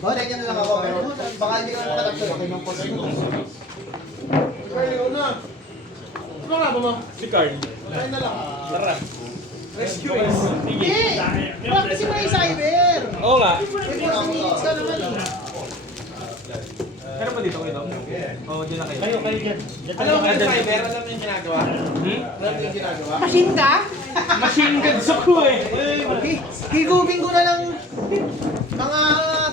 Bakit yan na lang ako, pero baka hindi ka na makatapos. Okay, nung post mo. Carl, ikaw na. Ano nga ba mo? Si Carl. Kain na lang. Tara. Rescue is. Hindi! Practice mo yung cyber! Oo nga. 40 minutes ka naman eh. Pero pa dito kayo daw? Oo, dyan na kayo. Kayo dyan. Alam mo yung cyber? Alam mo yung ginagawa? Alam mo yung ginagawa? Machine ka? Machine gun sa ko eh. Higubing ko na lang mga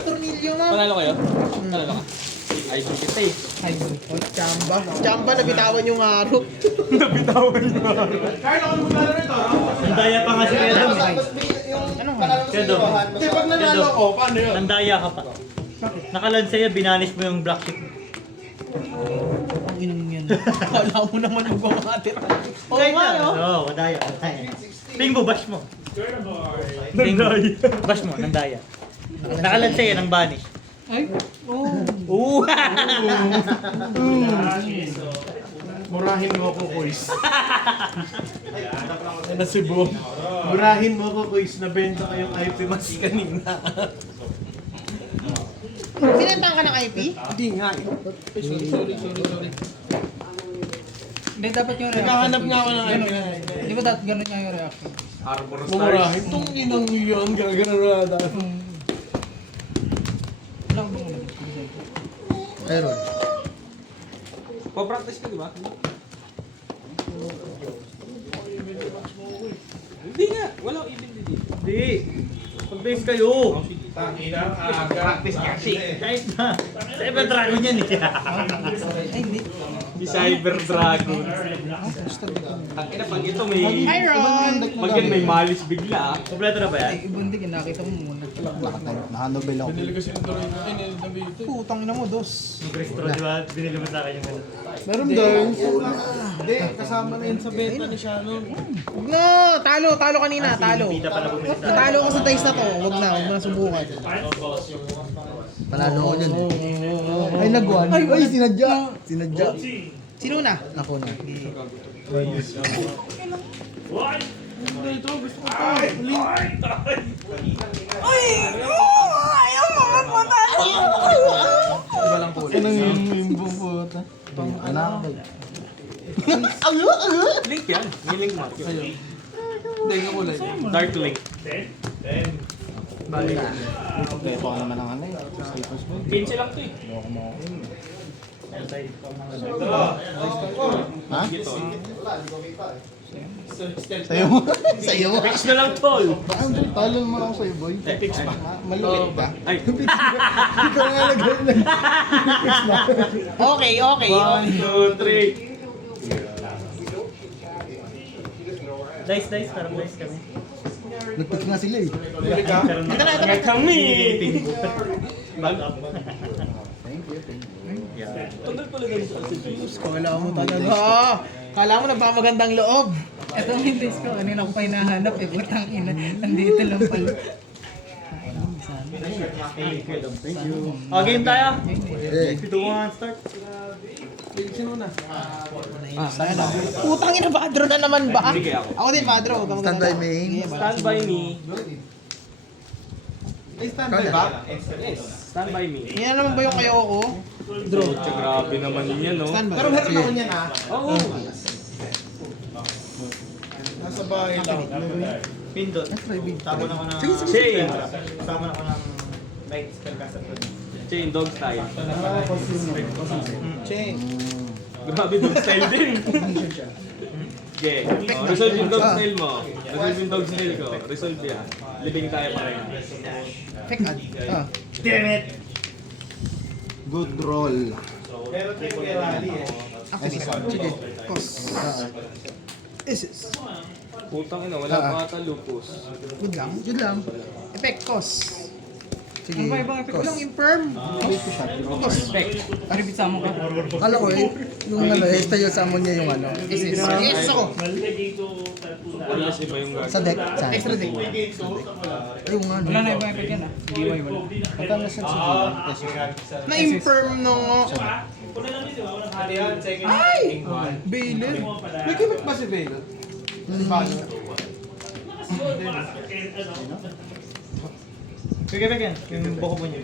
tornilyo mo. Panalo kayo? Panalo ka? Ay, kita eh. Ay, Chamba. Chamba, nabitawan yung harap. Nabitawan nyo. Carl, ako maglalaro nito. Nandaya pa nga si Edom. Ano Kedo. Hindi, pag nanalo ko, paano yun? Nandaya ka pa. Nakalan sa'yo, binanis mo yung black sheep. Ang inang yan. Kala mo naman yung gumatir. Oo nga, no? Oo, nandaya. Pingbo, bash mo. Pingbo, bash mo, nandaya. Nakalan sa'yo ng banish. Ay, oo. Oo! Murahin mo ako, Kuis. Ay, na si Bo. Murahin mo ako, Kuis. Nabenta ko yung IP mas kanina. Binentang ka ng IP? Hindi nga. Ay, sorry. Hindi, dapat yung reaction. Naghahanap nga ako ng IP na. Di ba dapat ganun nga yung reaction? Arbor Murahin. Itong inang yun, gagana na dati. Wala ko bang alam? Ayun. Pa-practice ka, di ba? Hindi nga. Walang even dito. Hindi! Pag-base kayo! Practice kasi. Kahit na! Cyber Dragon yan eh! Ay, hindi. Si Cyber Dragon. Ang ina, pag ito may... Hi, Ron! Pag yan may malis bigla ah. Kompleto na ba yan? Ay, ibundig, nakita mo muna. Nahanobel ako. Binili ko si Android na. Ay, nabito. Putang ina mo, dos. Yung Cristro, di ba? Binili mo sa akin yung ano. Meron din. Hindi, kasama na yun sa beta ni Shannon. Huwag na! Talo kanina, talo. Pita pala bumili sa akin. Natalo ka sa taste na to. Huwag na subukan. Panalo ko dyan eh. Ay, nagwan. Ay, sinadya. Sinadya. Sino na? Ako na. Ito, gusto ko ito. Link. Ayaw mo mapunta! Iba lang kulay. Ano yung bubota? Anak. Link yan. May link mo. Hindi, yung kulay. Dark link. Ito ka naman ang ano eh. Sa ipos mo. 15 lang to eh. Ha? Ito. Sa'yo mo. Sa'yo mo. Fix na lang tol. Baka Andre, talo naman ako sa'yo boy. Fix pa. Malulit ba? Ay. Ikaw nga nag-fix na. Okay. 1, 2, 3. Dice, parang dice kami. Nag-fix nga sila eh. Pero Ito na. Kami. back up. Thank you. Tagal pala ganun sa LCG. Kala mo talaga. Kala mo nagpapagandang loob. Ito yung taste ko. Kanina ko pa hinahanap eh. Butang ina. Nandito lang pala. Thank you. Oh, game tayo. 3, 2, 1, start. Sino na? Sana na. Putang ina, Padro na naman ba? Sige ako. Ako din, Padro. Stand by me. Stand by me. Ay, standby ba? Yes. Stand by me. Yan naman ba yung kayo ko? Draw. Grabe naman yan no. Stand by. Pero meron ako niyan ah. Oo. Nasa bahay lang. Pindot. Tama na ko ng... Chain. Tama na ko ng... Light spellcaster ko. Chain dog style. Chain. Grabe dog style din. Okay. Oh, resolve yung dog style mo. Resolve yung dog style ko. Resolve yan. Living tayo pa rin. Fake ad. Damn it! Good roll. Pero tayo kay rally eh. Sige. Pos. Isis. Putang ina, wala pa ata lupus. Good lang. Yun lang. Effect. Cos. Sige. Ano ba ibang effect? Walang infirm. Cos. Effect. Paribit sa mo ka. Kala ko eh. Yung ano eh. Style summon niya yung ano. Isis. Yes ako. Wala kasi iba yung Sa deck. Sa Extra deck. Yung ano. Wala na ibang effect yan ah. DY wala. Magkano siya sa Na-infirm no. Ay! Bailey. May kimik ba si Velo? Si Valo? Sige, Bekan. Yung buko mo niyo.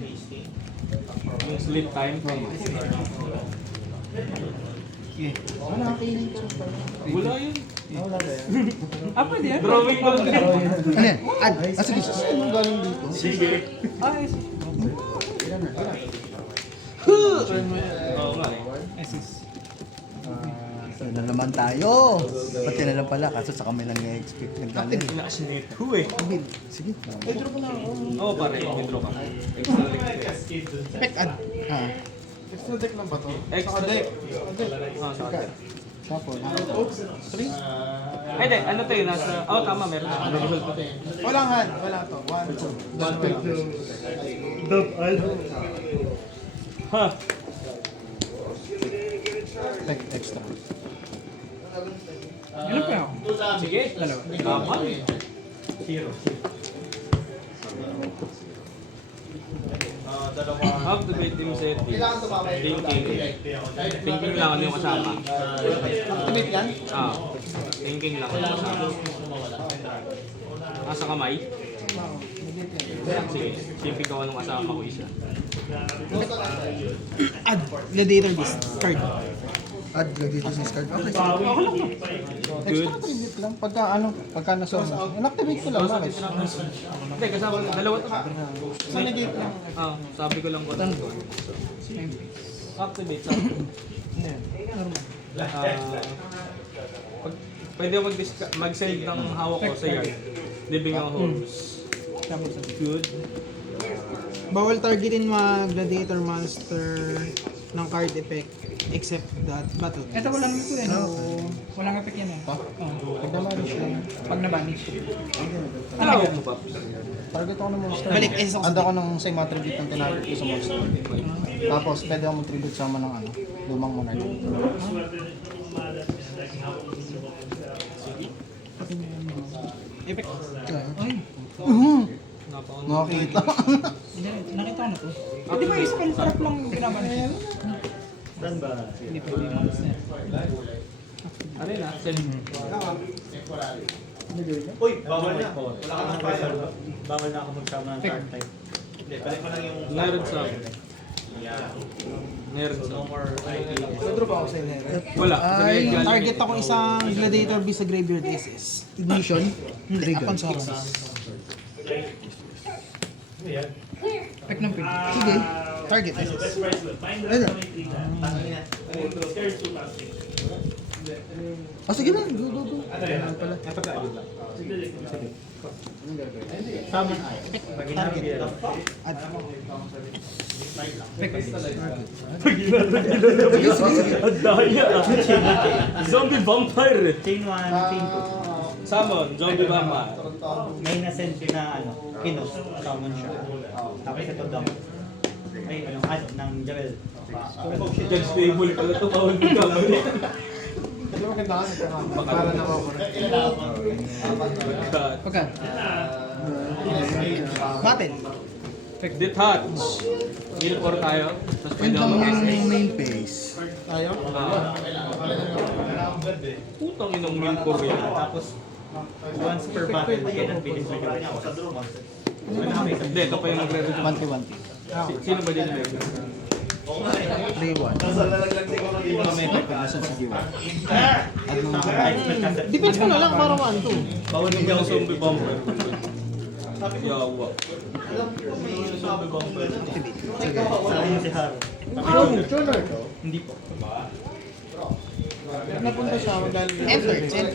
Yung sleep time. Wala yun. Pwede yan. Drawing ko lang. Ano yan? Sige. Ano galing dito? Sige. Ay, Oo nga eh. So na naman tayo. Pati na lang pala, kaso sa kami lang i-expect nagdala. Inasinit ko eh. Sige. Oo pare, intro ka. effect add. Extra deck lang ba to? Extra deck. Ah, sorry. Tapos, Ay, di, ano to yun? Nasa, tama, meron na. Result ko to. Walang hand. Wala to. 1, 2. Ha! extra. Ano pa ako? Sige. Tama. Activate team setting. Thinking lang ano yung kasama. Activate yan? Thinking lang ano yung kasama. Nasa kamay. Sige, sipin ko anong kasama ko isa. Add. Gladiator beast. Card. Add lang dito sa card. Okay. Good. Tribute lang. Pagka nasa inactivate ko lang. Bakit? Hindi, kasama dalawa to. Sa negate lang. Sabi ko lang ko. Activate sabi ko. Pwede ako mag-save ng hawak ko sa yard. Living ang horse. Good. Bawal targetin mga gladiator monster ng card effect except that battle. Ito walang ito eh. Walang effect yan eh. Pag na-manage lang. Pag na-banish. Hawak mo pa. Target ako ng monster. Balik, isa ako sa- Anda ko ng same attribute ng tinarget ko sa monster. Tapos pwede ako mag-tribute sama ng lumang monarch. Effect. Ay. Nakakita. Nakita ko na to. Di ba yung spell trap lang binabanish? Hindi pwede yung monster. Ano yun Send. Bawal na ako magsama ng card type. Meron sa Meron sa Nadrop ako sa inyo. Wala. Ay, Sige, galing target eh. ako isang gladiator beast sa graveyard SS. Ignition? Hindi, upon sorrow. Effect ng pin. Sige. Target SS. Ayun. Sige na. Go. Summon eye. Pag ginamit ito. Add. Ang daya ah. Zombie vampire. Chain 1, chain Summon, zombie vampire. 2. May nasend na kinos. Summon siya. Tapos ito daw. Ay, ng Javel. Judge table pala ito. Bawal ko gagawin. Hindi mo maganda kasi para na ako na. Pagka. Battle. Detach. Heal 4 tayo. Tapos pwede ako Ang mag-SS. main phase. Tayo? Putang inong meal 4 yan. Tapos, once per battle, cannot be destroyed. Hindi, ito pa yung magre-resume. 1-1. Sino ba dyan yung 3-1. Nasaan si Giwa? Defense ko na lang para 1-2. Bawal yung mga zombie vampire. Yawa. Zombie vampire. Sige. Sayang si Haro. Hindi po. Napunta siya. Enter. Set.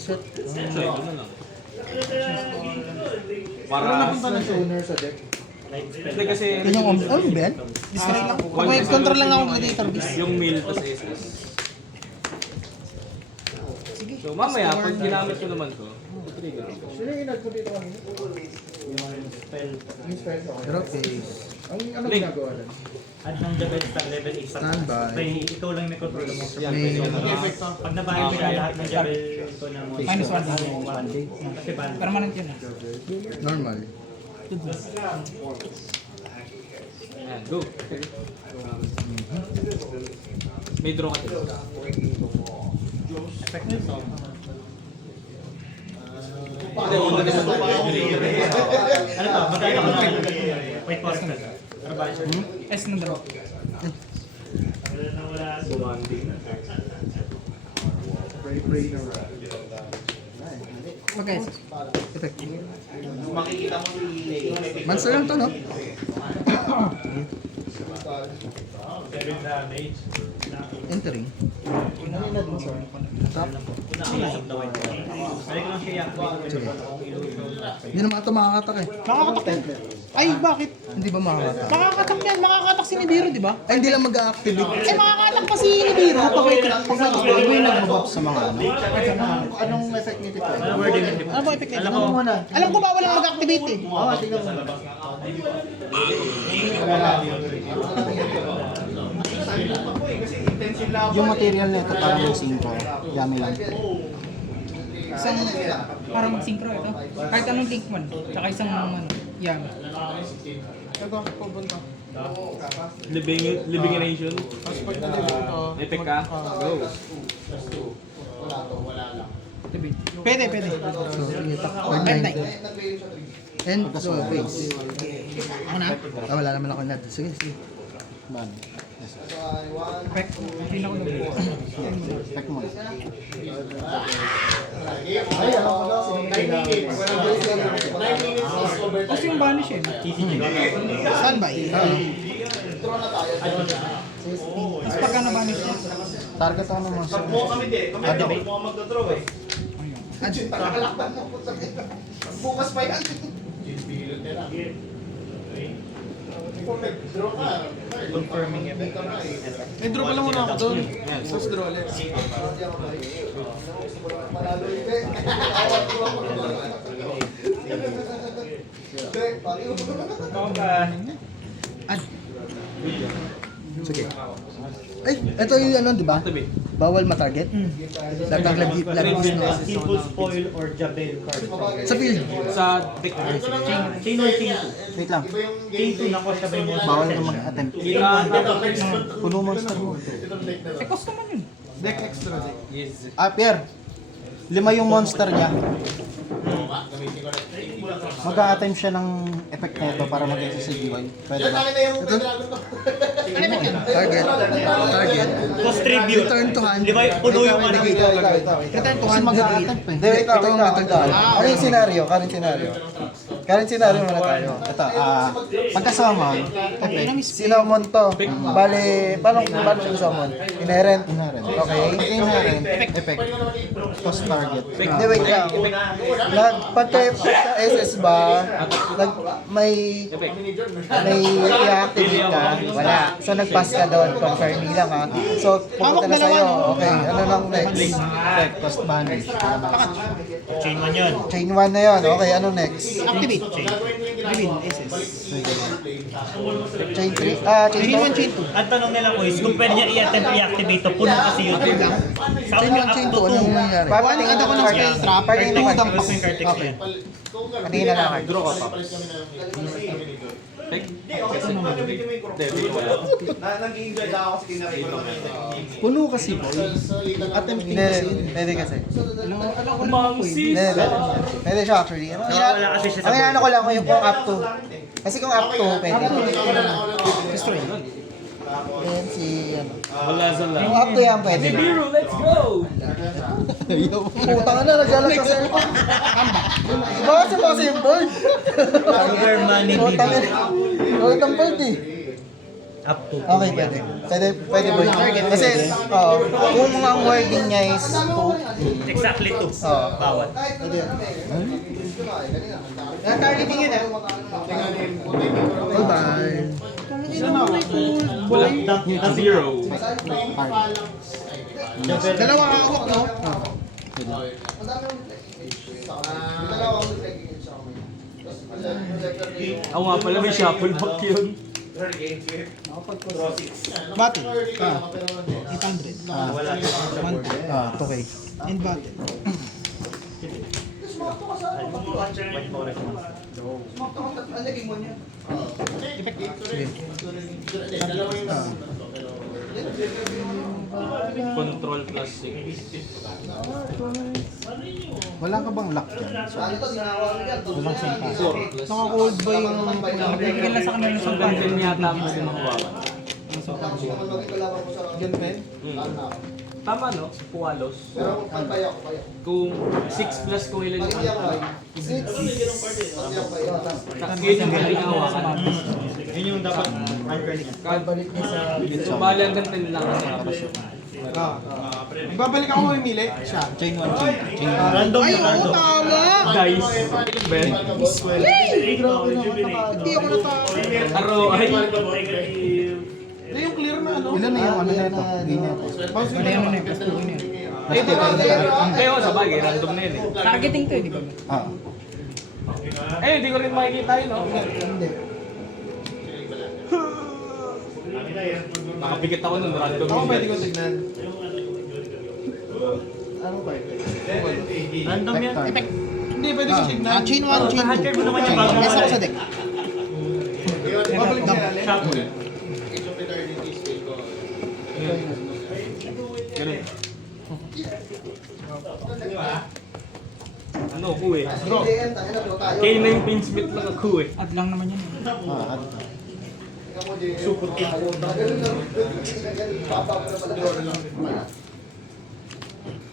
So, ito na lang. Para Napunta na siya owner sa deck. Hindi kasi Yan yung ano ba yan? Discard lang. Pag may control lang ako ng gladiator beast. yung meal tas SS. So mamaya, pag ginamit ko naman to, Sino yung inag ko dito kanina? Yung spell ko. Draw phase. Ano Link. ginagawa lang? At ng Javel sa level 8. Standby. May ikaw lang may control mo. May Pag nabayad mo na lahat ng Javel ito na mo. Minus 1. Kasi ban. Permanent yun ah. normal. ayan, go. May draw ka dito. Effective song. Ano to? Magkano ko lang? Wait for it. S ng draw. Okay. Effect. Monster lang to, no? Entering. Top. Hindi naman ito makakatak eh. Makakatak yan. Ay, bakit? Hindi ba makakatak? Makakatak yan. Makakatak si Nibiru, di ba? Ay, hindi lang mag-activate. Eh, makakatak pa si Nibiru. Pag may Pag may nag-buff sa mga ano. Anong effect nito? Ano ba effect nito? Alam ko ba walang mag-activate eh. Oo, tingnan mo. Yung material nito parang may synchro. Yummy lang. Isang, para mag-synchro ito. Kahit anong link man. Tsaka isang, yan. Ito, pupunta. Living arrangement. Epic ka? Go. Pwede, pwede. So, itak. Bad night. And so, face. Ako na? Ah, wala naman ako nad. Sige, sige. Man. Yes. Effect. Hindi na ako nag Check mo. Kasi yung banish eh. Standby. Tapos pagka na-banish yun. Target ako ng monster. Eh, draw pala muna ako doon. Tapos draw ulit. Sige. Ay, ito yung ano, di ba? Bawal ma-target. Lagis no. Simple spoil or jabel card. Sa field. Sa deck. Chain 1, chain 2. Wait lang. Chain 2 na ko sabay mo. Bawal na mag-attempt. Puno monster mo. Eh, cost naman yun. Deck extra deck. Ah, Pierre. 5 yung monster niya. Mag-a-attempt siya ng effect na ito para mag-exit sa GY. Pwede na. Ito. Target. Target. Cost tribute. Return to hand. Di ba puno yung ano? Return to Kasi 100 mag-a-attempt eh. Ito ang matagdaan. Ano yung scenario? Current scenario. Current scenario muna tayo. Ito, pagka-summon, sinamon to. Bale, paano siya summon? Inherent. Okay. Inherent. Effect. Cost target. Hindi, wait lang. Pagka sa SS ba, may i-activate ka, wala. So nag-pass ka doon, confirming lang ha. So pupunta na sa'yo. Okay, ano lang next? Effect, cost banish. Chain 1 yun. Chain 1 na yun. Okay, ano next? Activate. Living, SS. Chain 3? Chain Chain 1, 2? chain Ang tanong nila ko is kung pwede niya i-attempt i-activate to, puno kasi yun. Sa Chain 1, chain 2. Ano yung nangyari? Papatingin ako ng spell trap. Parting Two naman. dampak. Okay. Patingin na lang. Draw ka pa. Puno kasi boy. Attempting kasi. Pwede kasi. Pwede siya actually. Wala kasi siya sa Ang ano ko lang kung up to. Kasi kung up to, pwede. Destroy. Then si ano. Wala sa lang. Kung up to yan, pwede. Nibiru, let's go! Putang na, naglalak sa cellphone. Bakit sa mga symbol? Over money Putang na. Bakit ang bird eh? up to. Okay, pwede. Pwede boy. Kasi, kung ang wording niya is 2, Exactly 2. Oo. Bawat. pwede yan. Targeting yun ah. Bye-bye. Zero. Dalawa hawak, no? Ako nga pala, may shuffle back yun. Battle. 800. 2K. End battle. Sige. Control plus 6. Wala ka bang lock dyan? Walang senta. Naka-cold ba yung... Bigyan lang sa kanila ng Hanggang 10 yata ang gusto makuha. Ganpen? Tama no? Puwalos. Kung 6 plus kung ilan yung yun yung galing hawakan. Yun yung dapat anchor niya. So bali hanggang 10 lang ang nakapasok. Magbabalik ako mamimili. Siya. Chain 1, chain. Random Ay, na oo, random. tama! Guys, Ben, Hindi ako natama. Aro ay Ito yung clear na ano. Ilan na yung ano na ito? Ganyan. kayo sa bagay, random na yun eh. Targeting to, di ba? Ah. Eh, hindi ko rin makikita yun, no? Nakapikit ako nun, random Ako yun. pwede ko tignan. Random yan. Vector. Hindi, pwede ko tignan. Chain 1, chain 2. Anchor mo naman yung bago. Yes ako sa deck. Babalik siya. Ganun. Ano ako eh. Kaya na yung pinsmith lang ako eh. Ad lang naman yun. Ah,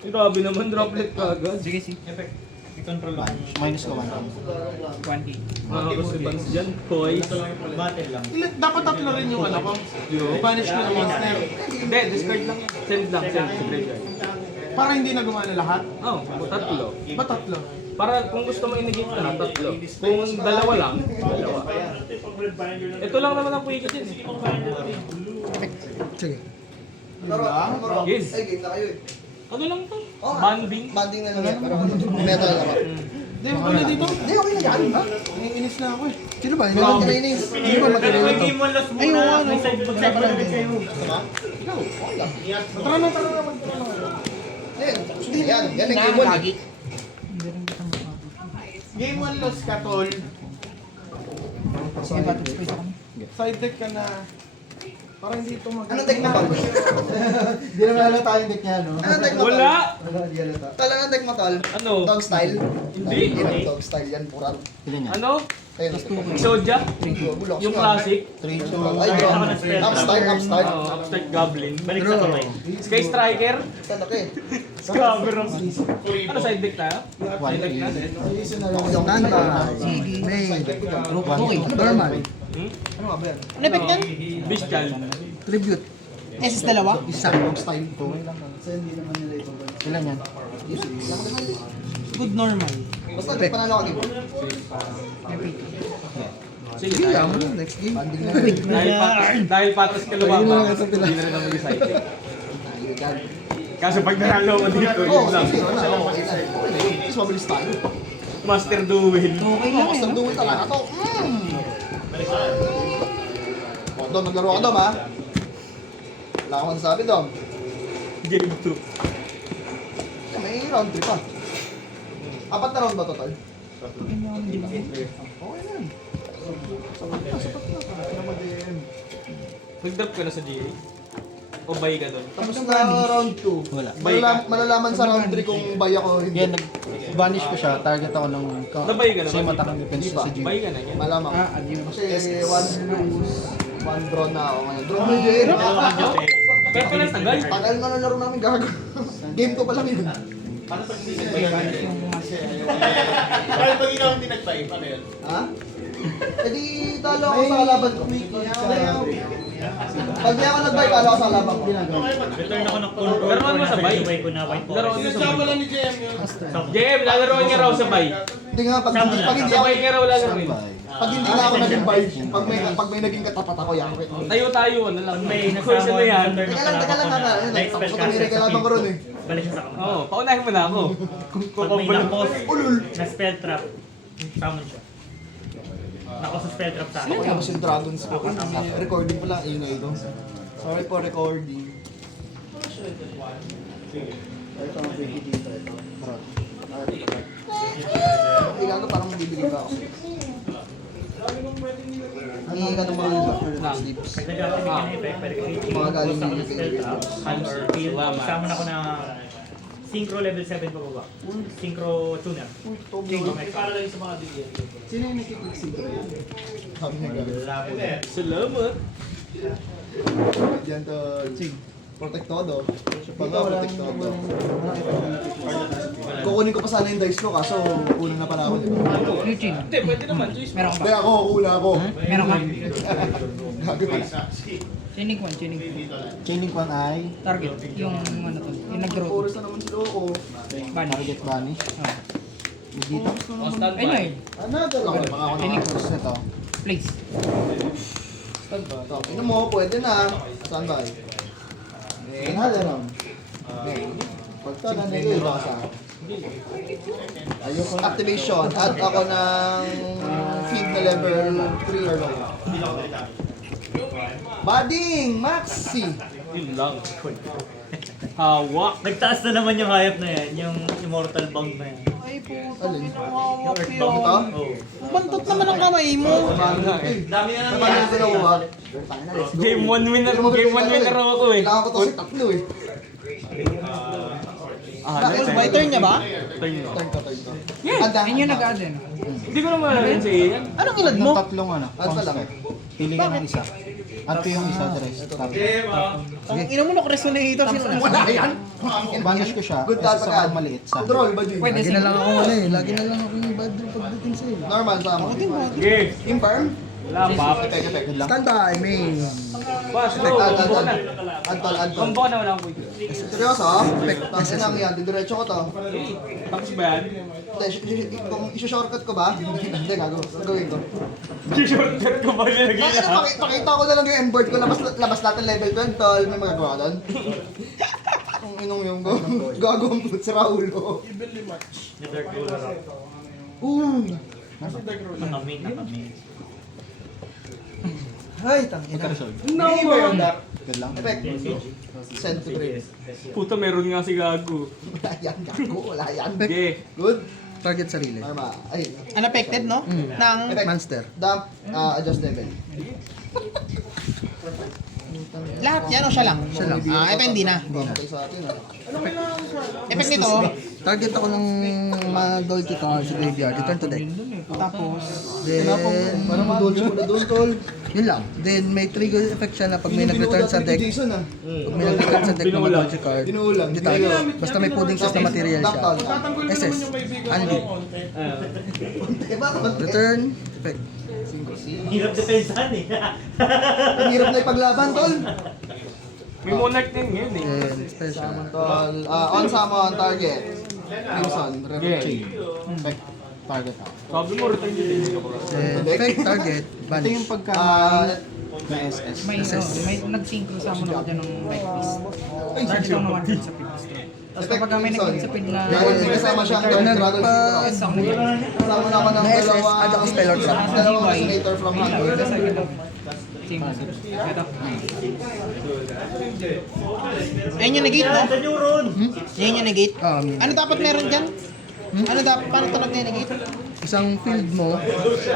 Grabe naman, droplet ka agad. Sige, sige. I-control lang. minus ko 1. 1K. Mga response dyan, Koy. Battle lang. Dapat tatlo rin yung ano ko. I-banish ko ng monster. Hindi, discard lang yan. Send lang, send sa graveyard. Para hindi na gumana lahat. Oo, tatlo. Ba't tatlo? Para kung gusto mo inigit ka na, tatlo. Kung dalawa lang, dalawa. Ito lang naman ang puwikit yun eh. Sige. Yes. Ay, game na kayo eh. Ano lang to? Banding. Banding na lang yan. Pero metal lang ako. Hindi, wag na dito. Hindi, okay na yan. Ha? Nanginginis na ako eh. Sino ba? Hindi ko kinainis. Hindi ko Pero makinig may ito. game one loss Ay, muna. oo, ano. Mag-side ba na kayo? Ikaw, okay lang. Tara na, tara na. Yan, yan. Yan ang game 1 eh. Game 1 loss ka, tol. Sige, battle space ako. Side deck ka na. Parang hindi ito mag... Anong deck mo, Tol? Hindi naman alam tayong deck niya, no? Anong deck mo, Tol? Wala! Wala, di halata. Tol, anong deck mo, Tol? Ano? Dog style? Hindi. Hindi, dog style yan, puran. Ilan yan? Ano? Ayun, Exodia? bulok. Yung classic? 3, 2, Ay, bro. Upstart, upstart. Upstart Goblin. Balik sa kamay. Sky Striker? Saan ako eh? Scammer of... Ano side deck tayo? Side deck na? Standby. Main. Okay. Normal. Hmm? Ano effect yan? Bestial. Tribute. SS dalawa? Isa. Style ko. Ilan yan? Good normal. Basta deck panalo ka, game. Sige, Sige, tayo. mo next game. Dahil patas ka lumabas, hindi na rin naman yung side deck. Kaso pag nanalo ko dito, Oo, yun lang. sige, wala. Okay na. Okay na. Mas mabilis tayo. Master Duel. Okay lang eh, Basta no? duwin talaga to. Oh, Dom, naglaro ka, Dom, ha? Wala akong masasabi, Dom. Game 2. May round 3 pa. Apat na round ba to, Tol? Okay na. Sapat na. Kaya mag-DM. Nag-drop ka na sa GA? O buy ka doon? Tapos na round 2. Wala. Malalaman sa round 3 kung buy ako o hindi. Yan, nag-vanish ko siya. Target ako ng... Nabay ka na Same ba? attack and defense sa G. Buy ka na yan. Malaman ko. Adieu. Kasi 1 lose, 1 draw na ako ngayon. Draw na yun. Kaya pala tagal. Tagal na laro namin gago. Game ko pa lang yun. Ha? Eh di talo ako sa kalaban ko. Pag di ako nag-buy, talo ako sa kalaban ko. Return ako ng control. Laruan mo sa bay. Sabay ko na white ball. Laruan mo sa bay. Wala ni JM yun. JM, lalaroan niya raw sa bay. Hindi nga, pag hindi Sa ako, bay nga raw lalaroin. pag hindi na ako naging buy, pag may naging katapat ako, yan. Tayo-tayo, ano lang. Pag may Question na yan. turn Teka lang, kaka. Next spell Tapos tumiri kalaban ko ron eh. Balik siya sa kamay. Oo, paunahin mo na ako. Pag may nakos na spell trap, summon siya. Nakos sa spell trap sa akin. Ako tapos yung dragons ko. Recording pala, yun na ito. Sorry for recording. Ikaw ko parang bibili ka ako. Ang ano mga sleeps. Nag-activate ka na effect, pwede ka i-change Mga galing sa yung spell trap, or heal. Kasama na ko na Synchro level 7 pababa. Synchro tuner. Sino yung nakikipag-synchro yan? Sabi niya gano'n. Salamat. Diyan to, protektado. Siya pa nga, protektado. Kukunin ko pa sana yung dice ko, kaso una na pala ako dito. Eugene, Hindi, pwede naman. Choice mo. meron ka Hindi ba? ako, hula ako. Meron ka? Gago pa. Chinig 1, chinig. Chaining kwan ay Target, yung ano to, yung nag-draw. Oras na naman sila ako. Bani. target banish. Ah. Dito. Oh, stand by. Anyway, Another lang. Baka ako chinig Tapos na to. place. ito. Ino mo, pwede na. Saan ba? Another round. Pagka na nililasa. Ayoko. Activation. Add ako ng feed na level 3 or lower. Bading! Maxi! Yun lang. Hawak. Nagtaas na naman yung hayop na yan, yung immortal bound na yan. Ay po, Alin? Yung earthbound. Ito? Oo. bantot naman ang kamay mo. Dami na lang ko nakuha. Game 1 winner. Game 1 winner ako eh. Kailangan ko to sa tatlo eh. Bakit? By turn niya ba? Turn mo. Turn ko, turn ko. Yeah. Anda. Ayun yung nag-add din. Hindi ko naman alam si Ian. Anong ilad mo? Yung tatlong ano. Add pa lang. Pili ka ng isa. Add ko yung isa, the rest. Tapos. Ang ina mo nag-resonator sino na? Wala yan! Banish ko siya. Good Isa luck sa agad. maliit. Sa Control ba din? Pwede Lagi na lang ako lagi na lang ako yung bad draw pagdating sa'yo. Normal sa mo. Okay. Infirm? Wala pa. Epek, epek. Stand by, main. Pass, Epek, add, combo add, na. add. Add, tol, add, tol. Combo na wala akong point. Seryoso? Tapos lang yan, didiretso ko to. Tapos ba yan? Kung isu-shortcut ko ba? Hindi, gagawin ko. Shortcut ko ba nilagay Ay, ano, pakita ko na lang yung M-board ko, labas natin level 12, tol. May magagawa ka doon? Kung inong yung gagawin po sa Raulo. Yung Dark Ruler ako. Nakamain. Ay, tangina. No, man. Good lang. Epek. Send to grave. Puta, meron nga si Gago. Wala yan, gago. Wala yan. Okay. Good. Target sarili. Arma. Ay. Unaffected, no? Nang Epek. Monster. Dump. Adjust level. lahat yan o siya lang? Siya lang. Ito hindi na. Okay sa atin, ah. Effect nito, Target ako ng mga Dolce cards sa graveyard. Return to deck. tapos, Then, Parang madolch mo na doon, tol. yun lang. Then, may trigger effect siya na pag may nag-return sa deck, Jason, ah. pag may nag-return sa deck ng mga Dolce card, Dinuulan. hindi tayo. Basta may pudding sauce na material siya. SS. Unli. Diba? Return. Effect. Hirap depensahan eh. Ang hirap na ipaglaban, tol. May monarch din yun eh. Then, special. Tol, on summon, target. Crimson, Okay. Effect. Target ako. Sabi mo, return yun eh. Then, effect target. Ito Banish. yung pagka may SS. may, may nag-synchro sa mo na ako dyan ng right fist. Target ako naman sa fist. Tapos kapag may nag-insapid na... May kasama siyang Dragon Seeker. Isang nag Kasama na ako ng May SS, dalawang... add ako spell or trap. Dalawang resonator from Hunter. Ito. Ayun yung negate, no? Saan yung rune? Yan yung negate. Um, Ano dapat meron dyan? Ano dapat, paano ito nag-negate? Isang field mo,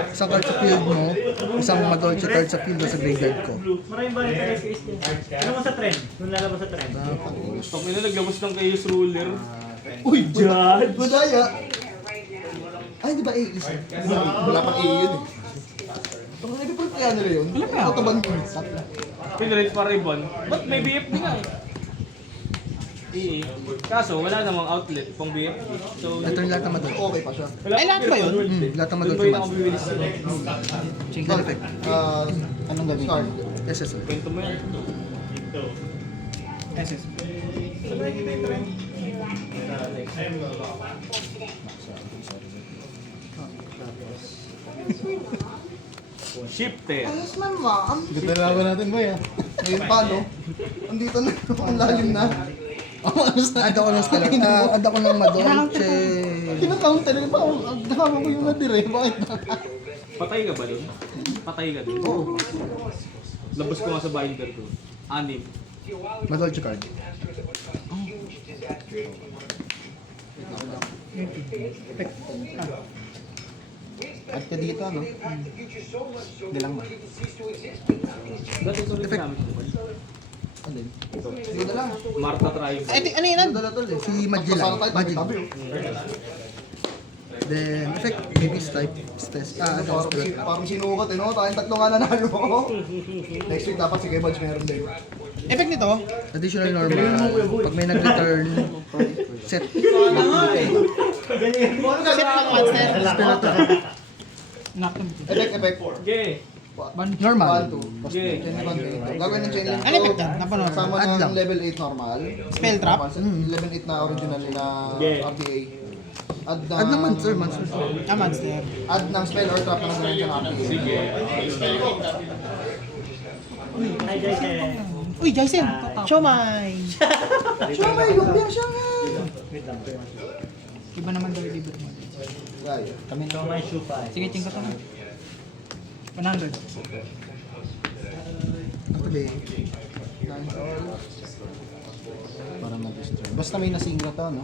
isang card sa field mo, isang Madolce card sa field mo sa graveyard ko. Maraming ba yung case niya? Ano mo sa trend? Nung lalabas sa trend? Pag may naglabas ng Chaos Ruler. Uy, Judge! Madaya! Ay, di ba A is? Wala pang A yun eh. Ang nag-print kaya nila yun? Kataban ko. Pinrate para ibon. Ba't may BFD nga eh? Kaso wala namang outlet pang BFD. So, Ito yung lahat ng Madolce. Okay pa siya. wala Eh, lahat ba yun? Lahat ng Doon Madolce ba yung Master. nakabibilis sila? Then effect. Anong gamitin? Card. SS. Kwento mo yan. SS. Shifted. Ayos man, ma'am. Ganda lang ako natin, boy, ah. Ngayon pa, no? Andito na, ang lalim na. Add ako ng spell. Add ako ng Madolce. Kina-counter na ba? Nakama ko yung nadire. Bakit na? Patay ka ba doon? Patay ka doon? Oo. Labas ko nga sa binder ko. 6. Madolce card. Add ka dito, ano? Hindi lang ba? Dati ito rin gamit ko. Ano yun? Sige na lang. Marta Tribe. Ano yun? Dala tol eh. Si Magellan. Magellan. Then, effect, maybe type, Parang sinukat eh, no? Tayong tatlo nga nanalo mo. Next week dapat si Kebaj meron din. Effect nito? additional normal. Pag may nag-return, set. Set ng monster. Effect. Okay. Normal. 1, 2. Okay. Chain link ganito. Gagawin ng chain link. Ano effect yan? Napanood. Kasama Add lang. ng level 8 normal. Spell trap? Level 8 na original na Yeah. RTA. Add naman, sir. Monster. Monster. Add ng spell or trap na naman yung RTA. Sige. Hi guys, Uy, Jason! Siomay! Siyamay, lumpia siya nga! Iba naman daw i-libot mo. Gaya. So my shoe pa. Sige, tingka to na. 100. Ang tabi. Para mag-destroy. Basta may nasingra to, no?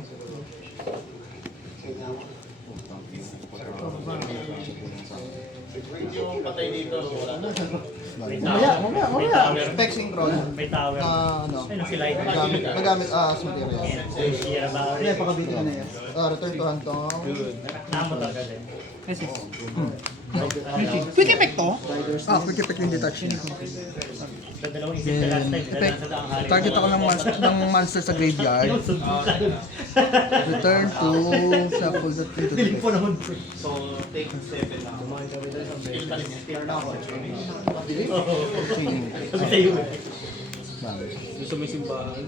Mamaya. Spec synchron May tower. na ano, Ano si Light? nagamit as material. Shira ba? Return to hand to. Namo talaga din. Quick effect to? Quick effect yung detach niya. Sa dalawang isip ka last time, Effect. sa daang hari. Target ako ng monster sa graveyard. Return to shuffle that into the deck. Sabi sa'yo. Gusto mo yung simbahan?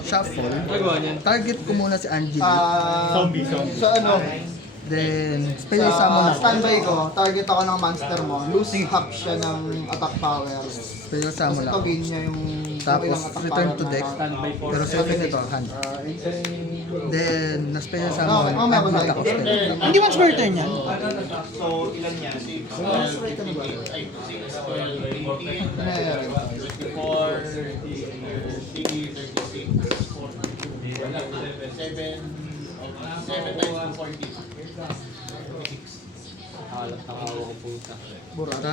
Shuffle. Nagawa niyan. Target ko muna si Angela. Zombie. Sa ano, Then, special summon sa ako. standby ko, target ako ng monster mo. Lose half siya ng attack power. Special Tapos summon ito ako. gain niya yung Tapos, ilang attack return power to na- deck. Standby for Pero sa effect nito, hand. Then, na special Okay, summon, mamaya add ba mag tayo? ako spell. Hindi once per turn yan. Meron. Burata.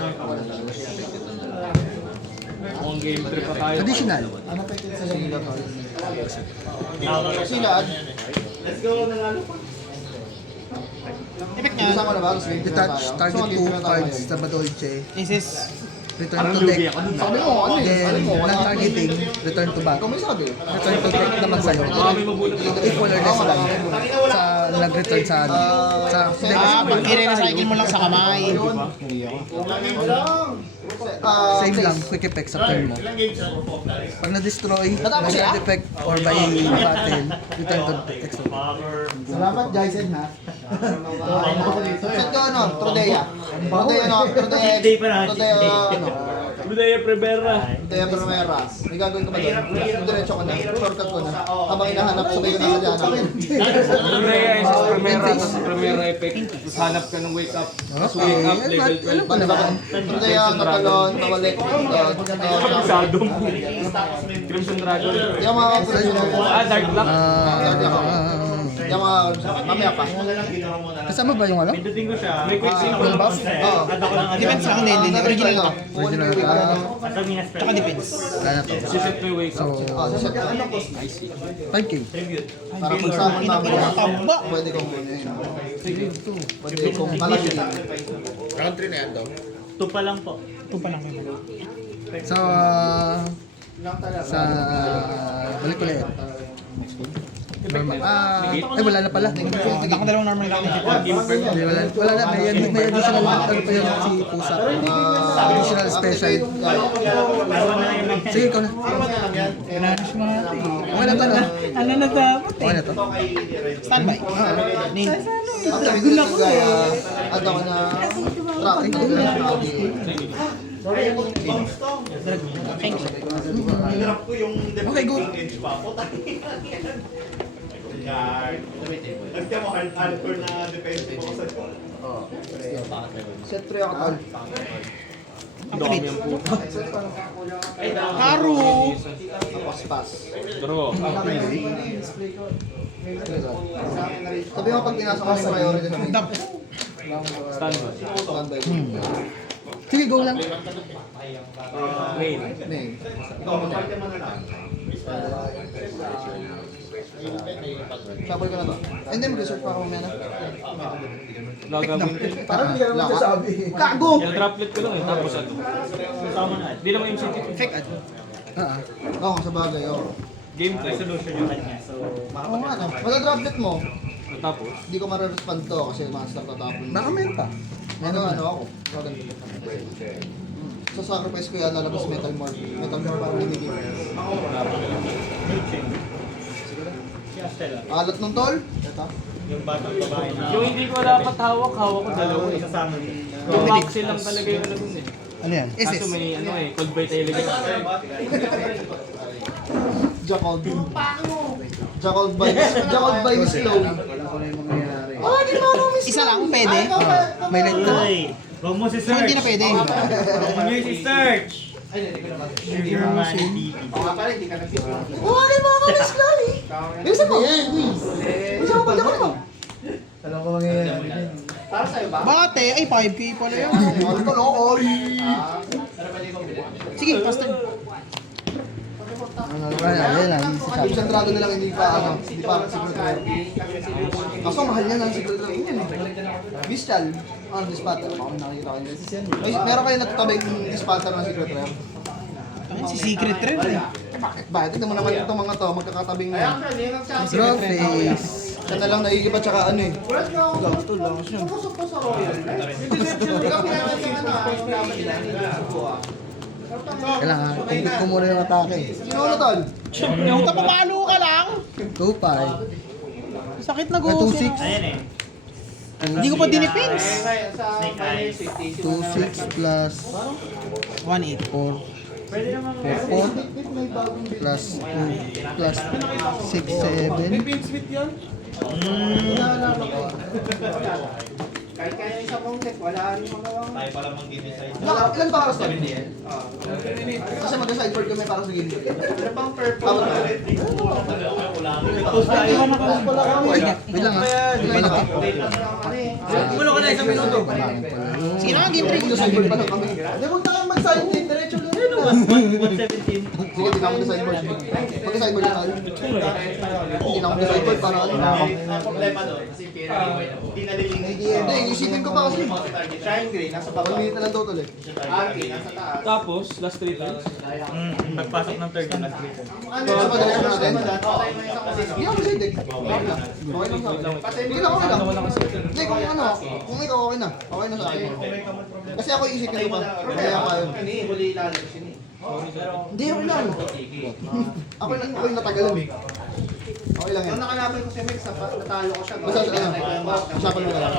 Mukhang game trip pa tayo. Additional. Sinad. Effect niya. Isa ko na ba? Tapos game Detach, tayo. target So, game 2 tayo. cards sa Badolce. Isis. Return to deck. Sabi mo, ano eh? Sabi Then, mo, wala kang non-targeting, return to back. Ikaw may sabi. Return to deck naman sa'yo. May mabulat na. Equal or less lang. Sa nag-return sa deck. Pag i-recycle mo lang sa kamay. Same lang, quick effect sa turn mo. Pag na-destroy, nag-add effect or by battle, return to extra. Salamat, Jason, ha? Set ko ano, Trodea. Trodea, ano, Trodea, ano, Budaya Prevera. Trodea Primera. May gagawin ko ba doon? Diretso ko na, shortcut ko na. Habang hinahanap, sabay ko na hanapin. Budaya is Primera, tapos Primera effect. Tapos hanap ka ng wake up. Tapos wake up, level 12. Alam ko naman. Trodea, Natalon, Nawalik, Pisado mo. Crimson Dragon. Yung mga Dark Black. yung mga, mamaya pa. Kasama ba yung ano? Pindutin ko siya. May quick synchron Oo. Add ako ng Depends sa akin, hindi. Original to. Original. At ang minus Tsaka depends. Wala na to. Sisit mo yung wake up. So, Set ko. 5K. Para kung saan mo Inang inang tamba. pwede kong kunin. Pwede kong malaki. Two pa lang po. Ito pa lang yun. So, sa balik ulit. Normal. Wala na pala. Punta ko dalawang normal lang. Hindi, wala na. May additional ano pa yun si Pusa. Additional special. Sige, ikaw na. Pinanis mo natin. Okay na to, no? Ano na dapat Okay na to. Standby. Nail. Ang sabi ko na gaya, at ako na trap. Thank you. Okay, good. Set 3 ako tol. Dami ang puta. Haru! Pas-pas. Draw. Sabi mo pag pinasok ko yung priority sa main. Standby. Standby. Sige, go lang. Main. Main. Ikaw muna. Shuffle ko na to. Ay, hindi, mag-research pa ako mamaya na. Gagawin ko. Parang hindi ka naman sasabi. Kago! Yung droplet ko lang eh, tapos ano. Tama na. Hindi naman MCT. Fake ad. Oo, sa bagay, oo. Game 3. Resolution yung kanya. So, Oo nga, no. Mata-droplet mo, Tapos, hindi ko ma-respond to kasi master tatapon. Baka meron pa. Meron ano ako. Sa sacrifice ko yan, lalabas Metal Morph. Metal Morph parang hindi. siya Stella. Alat ng tol. Ito. Yung batang babae na. yung hindi ko dapat hawak ko dalawa eh. Sa summon. Yung maxi lang talaga yung ano dun eh. Ano yan? Kaso may ano eh, cold bite elegant. Jacob. Jacob by Miss Slow. Ah, di ba ako Miss Isa lang, pwede. May light ka. Ay, huwag mo si So, hindi na pwede. Huwag mo si Search. German DP. Oh, di ba ako Miss Slow eh? Yung sabihin, Luis. Isa mo ba Jacob? Alam ko mangyayari. Bate, ay 5k pala yun. Ano ko, no? Sige, faster. Yan lang. Isang trago na lang, hindi pa secret rare. Kaso mahal yan ang secret rare yan eh. Bestial. Ano, Dispatter. Baka nakikita ko yun. Meron kayo natatabing Dispatter ng secret rare? Si Secret Rare eh. Bakit ba? Tignan mo naman itong mga to, magkakatabing na yan. Draw face. Siya na lang naiiba tsaka ano eh. Ito lang siya. Kailangan. Complete ko muna yung atake. Sino na tol? Yung papapalo ka lang. Go 5. Sakit na go. 2-6. Ayan eh. Hindi ko pa dinipins. Snake Eyes. 2-6 plus 1-8. 4. Pwede naman 4 plus 2 plus 6, 7. Ilan ba oras tol? Kasi mag-sideboard kami para sa game day. Ano bang purple? Wait lang ah. Iba na to. Pulo ka na isang minuto. Sige na, game 3. Mag-sideboard pa lang kami. Hindi, huwag na kayo mag-sideboard. Diretso lang. 117. Sige, hindi na ako mag-sideboard. Mag-sideboard na tayo. Hindi na ako mag-sideboard para ano. Hindi, isipin ko pa kasi. Pag minute na lang daw tuloy. Tapos, last 3 turns. Pagpasok ng third yung last reason. Sa pag-diretso natin. Hindi ako mag-side deck. Okay lang. Okay lang sa akin. Hindi na okay lang. Hindi, kung ano, kung ikaw okay na. Okay na sa akin. Kasi ako isipin ko pa. Kaya kayo. Hindi, okay lang. Ako yung natagalan. Okay lang yan. Nung nakalaban ko si Mix, natalo ko siya. Basta ano, usapan mo na lang.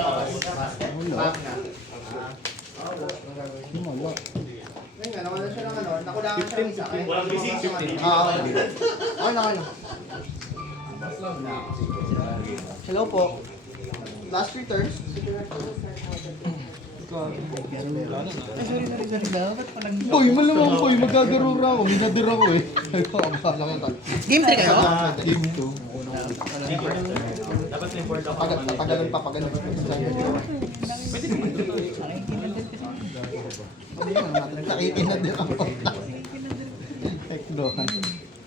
Ngayon nga, nawala siya ng ano, nakulangan siya ng isa. Walang bisig, 15. Okay na. Hello po. Last 3 turns. Boy, malamang boy, magkagarura ako. Minadir ako eh. Game 3 kayo? Game 2. Dapat na-import ako. Tatagalan pa pag ano. Nakikin na din ako. Ekdohan.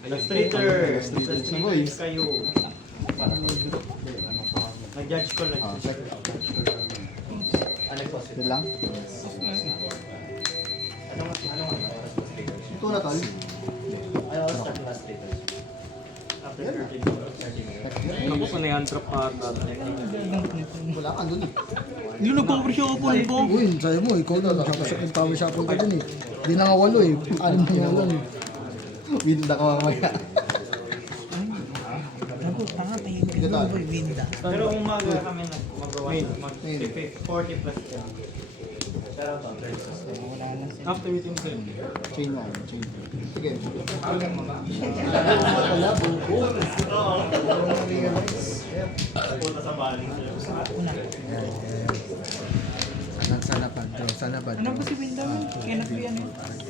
Last three turns. Last 3 turns na boys. Kayo. Nag-judge ko lang. Yun lang. Ito na tol. After 13 Ako pa na yung trap ata. Wala ka dun eh. Hindi ko nagpapresyo ko po po. Uy, sabi mo, ikaw na. Nagpower shuffle ka dun eh. Hindi na nga 8 eh. Alam mo nga lang eh. Winda ka mamaya. Ako, tanga, tahimik mo boy, winda. Pero umaga kami magawa mag-40 plus 10. After within 10. Chain mo. Sige. Punta sa baling. Sa lapad. Sa lapad. Ano ba si Window? Cannot be ano?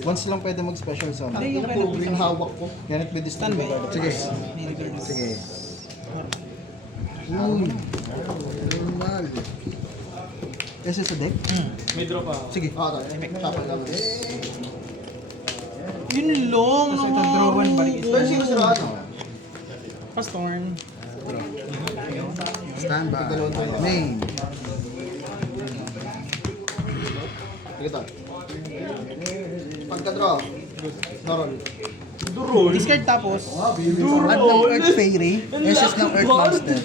Once lang pwede mag-special summon. Hindi, yung Ano po, green hawak ko. Cannot be disturbed. Sige. Sige. Uy. Normal. Kasi sa deck? May drop ako. Sige. Ah, tayo. Shuffle lang. Yun long. Kasi ito draw one balik. Pero sino sila ano? Pastorn. Stand by. Main. Sige to. Pagka-draw. Noron. Discard tapos. Add ng Earth Fairy. SS ng Earth Monster.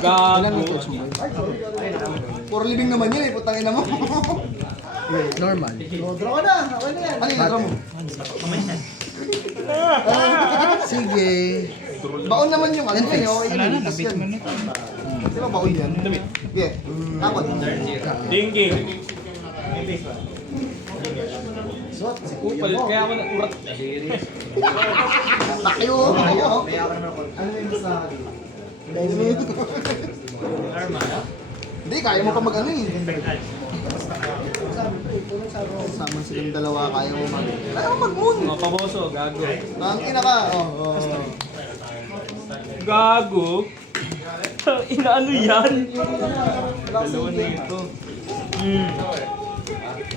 Gago. Puro living naman yun eh, putang ina mo. Normal. Draw ka na, okay na yan. Ano yung draw mo? Sige. Baon naman yung ano yun, okay Wala na, yun. nabit mo nito. Di ba baon yan? Yeah. Takot. Dingking. Kupal, kaya ako na-urat. Tayo, tayo. Hindi, kaya mo pa mag-ano eh. Sama silang dalawa, kaya mo mag-moon. Mga paboso, gago. Nangina ka. Oh. Gago? Inaano yan? Dalawa na ito.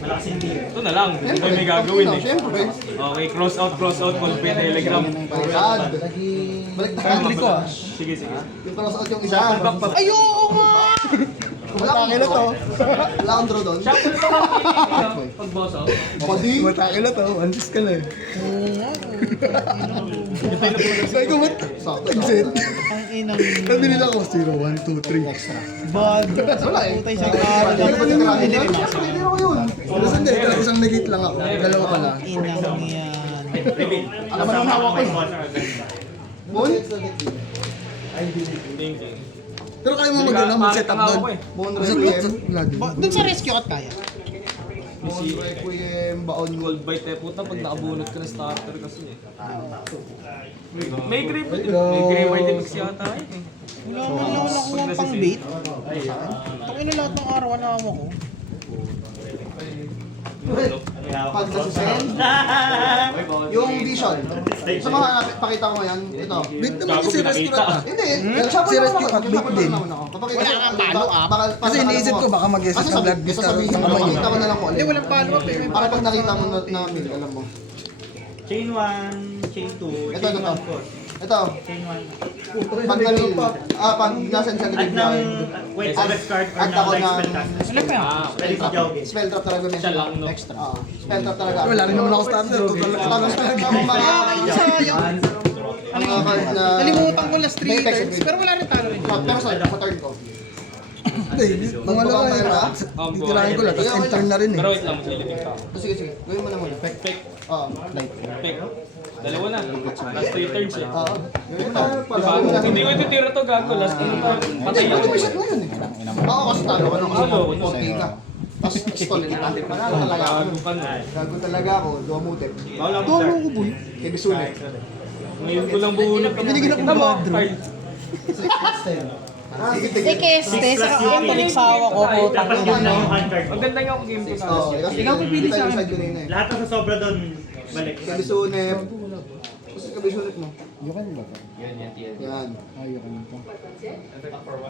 Ito na lang, hindi pa may gagawin eh. Siyempre. Okay, cross out, call pa yung telegram. Baliktad. Baliktad. ko ah. Sige, sige. Yung cross out yung isa. Ay, oo nga! Wala akong draw. Wala akong draw doon. Shuffle pa kami. Pagboso. Pwede. Matake na to. Antis ka na eh. Sabi ko, ba't? Sakto. Exit. Ang inang Sabi nila ko, 0, 1, 2, 3. Extra. bag. Wala eh. Putay sa araw. Hindi ko ba titirahin yun? Siyempre, hindi ako yun. Tapos hindi, isang negate lang ako. Dalawa pala. Inang yan. Alam mo naman hawak ko eh. Moon? Dingking. Pero kaya mo mag-ano, mag-set up doon. Moon Sa Requiem. Doon sa rescue at kaya. Moon Requiem, Baon Gold bite eh, puta pag nakabunot ka na starter kasi eh. May grave white, mix yata yun eh. Wala man lang ako ng pang bait. Takin na lahat ng araw na ako ko. Pag nasa-send. Yung vision. Sa mga pakita ko yan, ito. Bait naman yung si restaurant ah. Hindi. Si Rescue at bait din. Wala kang follow up. Kasi iniisip ko baka mag-SS ng blood beast sasabihin sa mo, kamay makita niya. ko na lang kung Hindi, alin. walang follow up eh. Para pag nakita mo na mail, alam mo. Chain 1, chain 2, Ito, chain ito. 1 course. Ito, Chain 1. pag na-mail, pag nasa sa Add grid ng na, wait, select card or add ng ako like ng- spell caster. Wala pa yan. Ready to jogging. spell trap talaga Siya lang, no? extra. Spell trap talaga. Wala rin naman ako starter. Total lang Tapos ang mga Ay, sayang. ang mga card na Nalimutan ko last 3 May text turns, agreed. pero wala rin talo rin. Pero sa turn ko. Hindi, mga Magbuka lang ka na? titirahin ko lang. Tapos intern na rin eh. Pero wait lang, masilipin ka. Sige, sige. Gawin mo na muna. Pek. Oo. Pek. Dalawa na. Last 3 turns eh. Oo. Gawin mo na. Diba? Hindi ko ititira to gago. Last 3 turns. Patay Hindi, ako. pwede reset mo yun eh. Oo, kasi talo ka nung Talo, ano, 40 ka. Tapos stall na natin. Panalo talaga ako. Gago ka na. Gago talaga ako. Duamutip. Wala mo Tolo ko boy. Kay Bisunet. Ngayon ko lang buhunot. Binigyan ako Kita mo, ng card. Este, sa kapatid sa awa ko po. Dapat yun na yung hand card mo. Ang ganda nga ang game ko na. Oo, kasi Ikaw pipili sa akin. side ko na yun eh. Lahat na sa sobra doon, balik. Kay Bisunet. Kasi kay Bisunet mo. Yukan ba? Yan. Ayoko nito.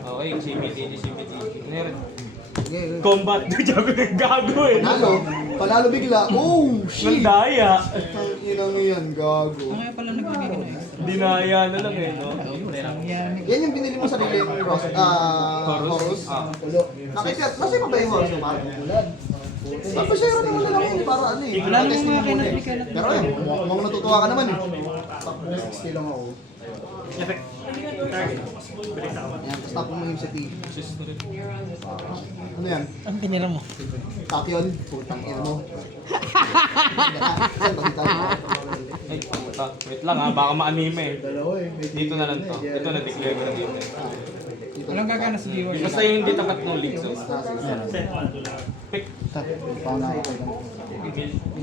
Okay, CBT. Ano yun? Okay, okay. Combat. Gago eh. Panalo. Panalo bigla. Oh, shit. Nandaya. Ang inang yan, gago. Kaya pala nagbibigay na extra. Dinaya na lang eh, no? Yan. Yan yung binili mo sa sarili yung Horus. Nakita, nasa pa ba yung Horus mo? Papashare naman na lang yun para ano eh. Wala namang Testing mga mo muna eh. kinat-kinat. Pero yun, mukhang natutuwa ka naman eh. 60 lang ako. Effect. Target. Balik sa kawan. Ayan, stop mo yung sa T. Assist na rin. Ano yan? Ang pinira mo. Tapion? Putang ina mo. Saan ba kita? Ay, puta. Wait lang ha, baka ma-anime eh. Dito na lang to. Ito na declare ko na dito. Walang gagana sa viewers. Basta yung hindi tapat ng league, so. Pick.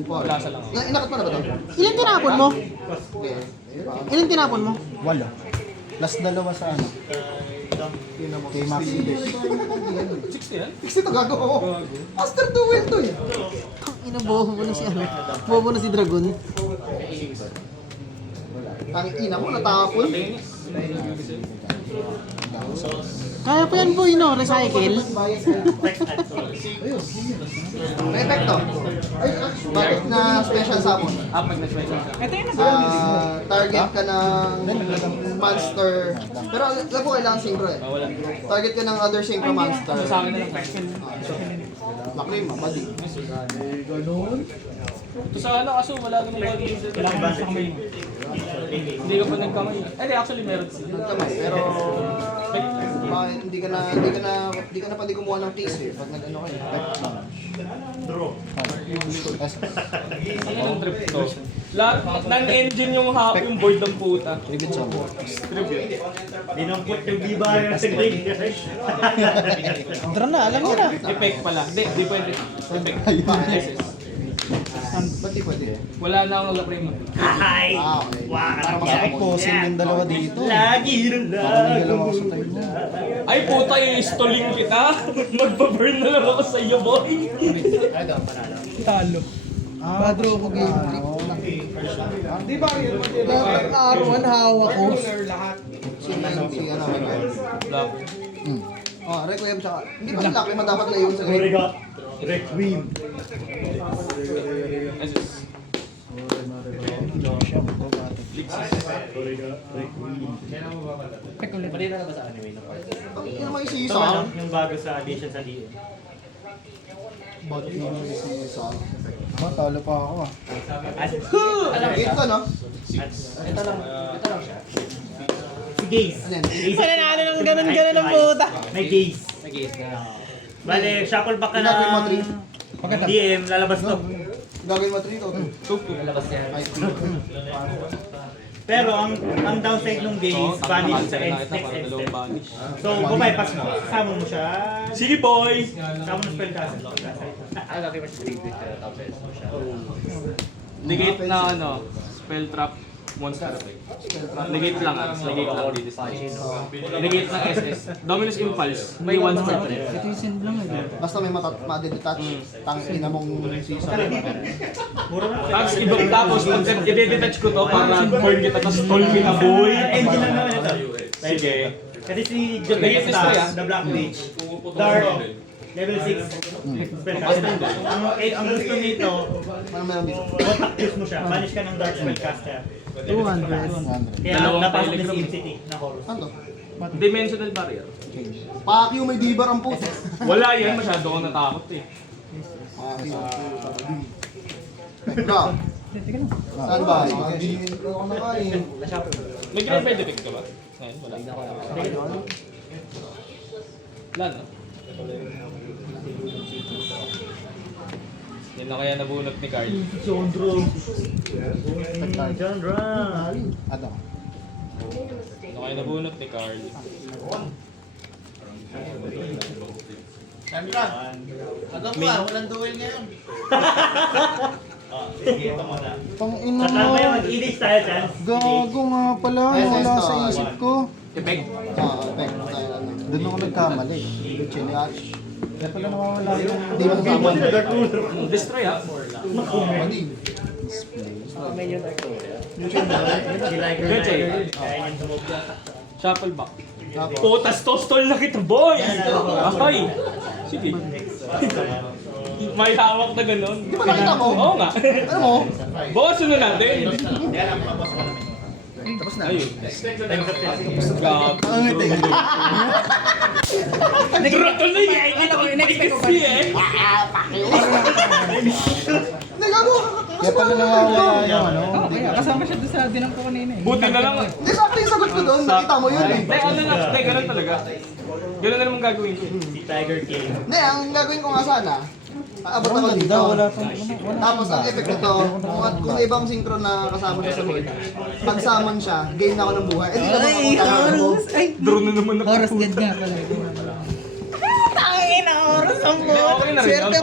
Wala sa lang. Inakat mo na ba ito? Ilan tinapon mo? Okay. Ilan tinapon mo? Wala. Last dalawa sa ano. Kay Max. 60 yan? 60 to gago ko. Master Duel to eh. Ina, bobo na si ano. Bobo na si Dragon. Tanging ina mo, natapon. Kaya pa yan boy, no? Recycle. May epekto. Bakit na special summon? Pag na-special siya. Target ka ng monster. Pero alam ko kailangan synchro eh. Wala. Target ka ng other synchro monster. Sa akin na lang. Lakrim, mabadi. Ito sa ano, kaso wala namang gagawin sa kamay mo. Hindi ka pa nagkamay. Actually meron sila. Kamay, pero hindi ka na pwede gumawa ng case eh. Pag nag-ano ka eh. Ano ng trip to? Lahat, non-engine yung yung board ng puta. Tribute. Dinampot yung B-bar sa grade. Tara na, alam niyo na. Effect pala. Hindi pwede. Effect. Ba't di pwede? Wala na akong nag-frame. Ay! Okay. Wow! Posing yung dalawa dito. Lagi rin May dalawa ko sa tayo mo. Ay puta, i-stalling kita. Magpa-burn na lang ako sa iyo, boy. Talo. Padro ko game. Di ba yun? Dapat arawan hawak ko. Si ano, Black. Requiem tsaka. Hindi ba si Lakrim dapat layon sa grade? Requiem. Balita na ba sa anime ng part? Ang ina mo yung Ito season. ano, yung bago sa addition sa DM. Ba't yun yung season? Talo pa ako ah. Ito no? Ito lang siya. Si Gaze. Ano yan? Mananalo ng ganun-ganun ng puta. May Gaze. Bale, shuffle back ka na Ginagawin mo three? DM, lalabas to. Gagawin mo 3 to. Pero ang downside ng Gaze, vanish sa next step. So, bumaypas mo. Kasama mo siya. Sige, boy! Kasama mo spell cast. Negate na ano, spell trap, monster effect. Negate lang negate lang dito. Negate ng SS. Dominus Impulse, may one spell trap. Basta may madedetach. Tangin na mong season. Tapos pag i-detach ko to para burn kita, tapos stall kita, boy! Engine lang naman ito. Sige. Kasi si John Negate is free, the Black Mage. Dark. Level 6. Spell cast. Ang gusto nito, Ano meron dito? contact use mo siya. Banish ka ng Dark Spellcaster. 200. Kaya Dalawang napasok na si telegram. City na chorus. Ano to? Dimensional barrier. Pakyo may dibar ang puto. Wala yan, masyado ako natakot eh. Bro. Saan ba? Hindi ko kumakain. May green by defect ka ba? Ngayon, wala. Wala na. Yan na kaya nabunot ni Carl. John Drum. Ano? Yan na kaya nabunot ni Carl. Pang ina Tatama mo. yun, mag-edit tayo dyan. Gago nga pala. Wala sa isip ko. Effect? Effect tayo na. Doon ako nagkamali. Chinatch. Kaya pala nawawala yung Hindi mo kasama. Destroy ha? Madi. Gache. Shuffle back. Putas to, stall na kita, boy! Akay! Sige. May hawak na ganun. Di ba nakita mo? Oo nga. Ano mo? Boss, ano natin? Tapos na. Ayun. Gab. Nagratol na yan! Nag-expect ko eh! Nagago ka. Kaya pala nawawala yung ano. Kasama siya doon sa dinang ko kanina eh. Buti na lang. Hindi, sakto yung sagot ko doon. Nakita mo yun eh. Hindi, ano na, hindi, ganun talaga. Ganun na naman gagawin ko. Si Tiger King. Hindi, ang gagawin ko nga sana, aabot ako dito. Wala pang Tapos ang effect nito, kung may ibang synchro na kasama siya sa board, pag summon siya, gain ako ng buhay. Eh di ka ba Horus! Ay, Drone na naman ako. Horus, dead nga pala. Tangin na Horus ang Okay na rin. Swerte